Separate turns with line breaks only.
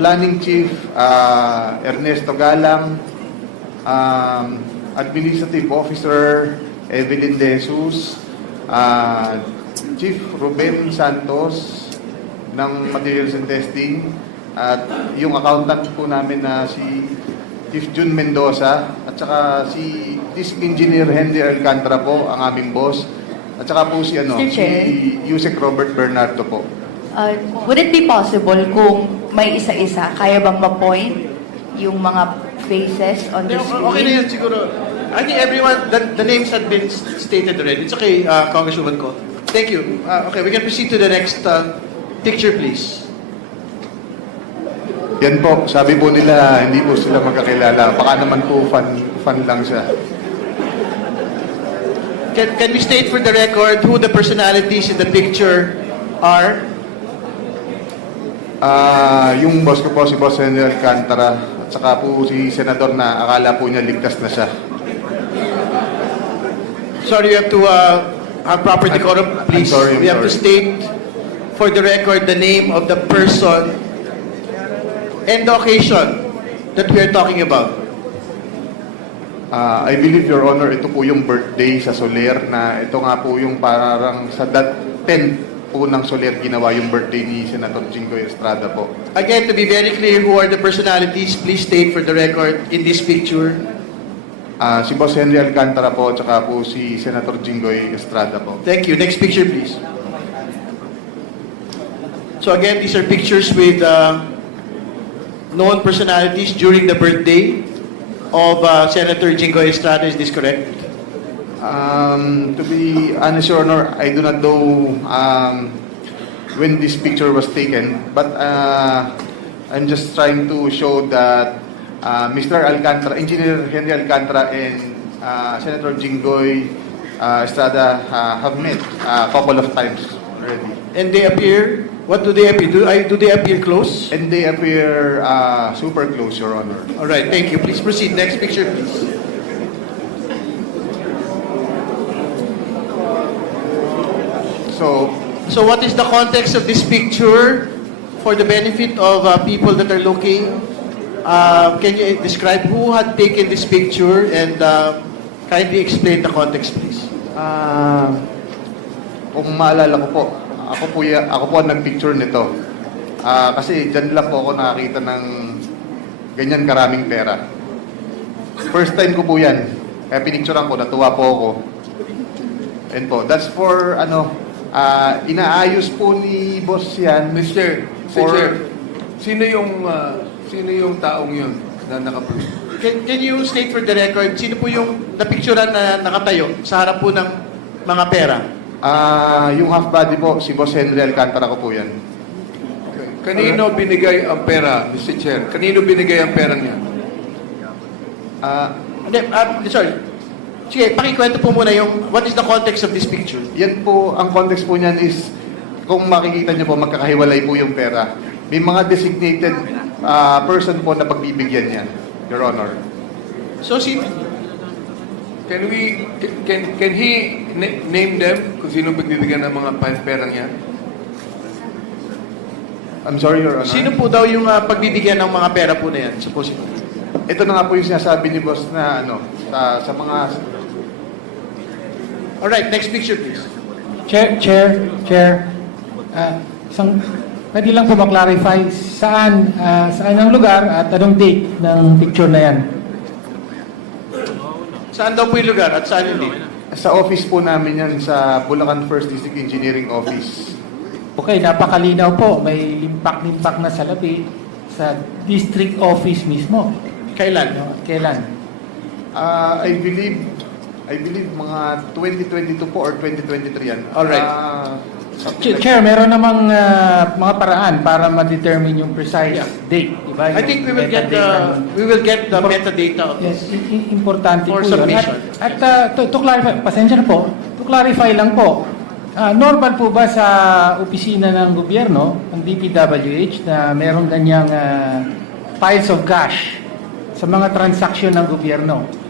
Planning Chief Ernesto Galang, Administrative Officer Evelyn De Jesus, Chief Ruben Santos ng Materials and Testing, at yung accountant po namin na si Chief Jun Mendoza, at saka si Disk Engineer Henry Alcantara po, ang aming boss, at saka po si Yusek Robert Bernardo po.
Would it be possible kung may isa-isa, kaya bang ma-point yung mga faces on the screen?
Okay na yan siguro. I think everyone, the names had been stated already. It's okay, Congresswoman Ko. Thank you. Okay, we can proceed to the next picture, please.
Yan po, sabi po nila, hindi po sila magkakilala. Baka naman po fan lang siya.
Can we state for the record who the personalities in the picture are?
Yung boss ko po, si Boss Henry Alcantara, at saka po si Senador na akala po niya ligtas na siya.
Sorry, you have to have proper decorum, please. We have to state for the record the name of the person and the occasion that we are talking about.
I believe, Your Honor, ito po yung birthday sa Soler na ito nga po yung parang sa 10 po ng Soler ginawa yung birthday ni Senator Jinggoy Estrada po.
Again, to be very clear, who are the personalities, please state for the record in this picture.
Si Boss Henry Alcantara po, at saka po si Senator Jinggoy Estrada po.
Thank you. Next picture, please. So again, these are pictures with known personalities during the birthday of Senator Jinggoy Estrada. Is this correct?
To be honest, Your Honor, I do not know when this picture was taken, but I'm just trying to show that Mr. Alcantara, Engineer Henry Alcantara, and Senator Jinggoy Estrada have met a couple of times already.
And they appear, what do they appear? Do they appear close?
And they appear super close, Your Honor.
All right, thank you. Please proceed. Next picture, please. So what is the context of this picture for the benefit of people that are looking? Can you describe who had taken this picture and kindly explain the context, please?
Kung maalala ko po, ako po ang nag-picture nito. Kasi dyan lang po ako nakakita ng ganyan karaming pera. First time ko po yan. Kaya pinicturean ko, natuwa po ako. And po, that's for inaayos po ni boss yan.
Mr. Chair, sino yung taong yun na nakapost?
Can you state for the record, sino po yung napicturean na nakatayo sa harap po ng mga pera?
Yung half body po, si Boss Henry Alcantara ko po yan.
Kanino binigay ang pera, Mr. Chair? Kanino binigay ang pera niya?
Sorry. Sige, pakikwento po muna yung what is the context of this picture?
Yan po, ang context po niyan is, kung makikita niyo po, magkakahiwalay po yung pera. May mga designated person po na pagbibigyan yan, Your Honor.
So,
Can he name them kung sino pagbibigyan ng mga pera niya?
I'm sorry, Your Honor.
sino po daw yung pagbibigyan ng mga pera po na yan, supposedly?
Ito na nga po yung sinasabi ni boss na sa mga...
Alright, next picture please.
Chair. Pwede lang po maklarify saan ang lugar at anong date ng picture na yan?
Saan daw po yung lugar at saan hindi?
Sa office po namin yan, sa Bulacan First District Engineering Office.
Okay, napakalinaw po. May limpak-limpak na salapi sa district office mismo.
Kailan?
Kailan?
I believe mga 2022 po or 2023 yan.
Alright.
Chair, meron namang mga paraan para ma-determine yung precise date, di ba?
I think we will get the metadata of
Yes,
this.
importante
For
po yun.
submission.
At to clarify, pasensya na po, to clarify lang po, normal po ba sa opisina ng gobyerno, ng DPWH, na meron ganyang piles of cash sa mga transaksyon ng gobyerno?